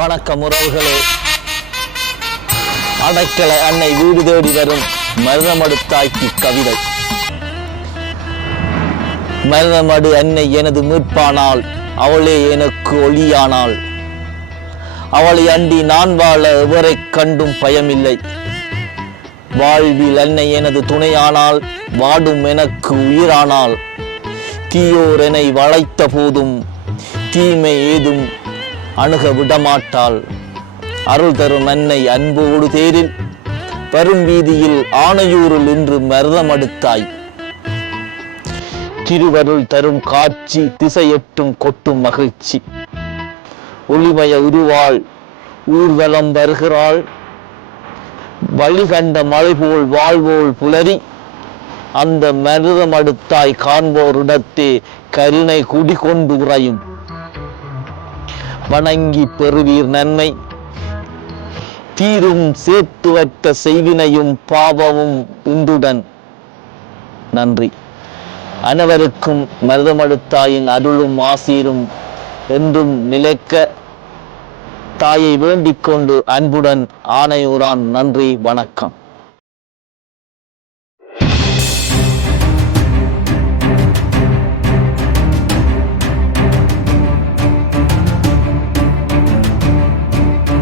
வணக்கம் உறவுகளே. அடைக்கலை அன்னை வீடு தேடி வரும் மருதமடுத்தாக்கி கவிதை. மருதமடு அன்னை எனது மீட்பானால் அவளே எனக்கு ஒளியானாள் அவளை அண்டி நான் வாழ எவரை கண்டும் பயமில்லை. வாழ்வில் அன்னை எனது துணையானால் வாடும் எனக்கு உயிரானால். தீயோர் என்னை வளைத்த போதும் தீமை ஏதும் அணுக விடமாட்டாள். அருள் தரும் அன்னை அன்போடு தேரில் வரும் வீதியில் ஆணையூரில் இன்று மருதமடுத்தாய் திருவருள் தரும் காட்சி திசையெட்டும் கொட்டும் மகிழ்ச்சி. ஒளிமய உருவாள் ஊர்வலம் வருகிறாள். வழி கண்ட மழை போல் வாழ்வோல் புலரி. அந்த மருதமடுத்தாய் காண்போரிடத்தே கருணை குடிகொண்டு உறையும். வணங்கி பெறுவீர் நன்மை. தீரும் சேர்த்துவற்ற செய்வினையும் பாவமும் உண்டுடன். நன்றி. அனைவருக்கும் மருதமடுத்தாயின் அருளும் ஆசீரும் என்றும் நிலைக்க தாயை வேண்டிக் கொண்டு அன்புடன் ஆணையூரான் நன்றி வணக்கம்.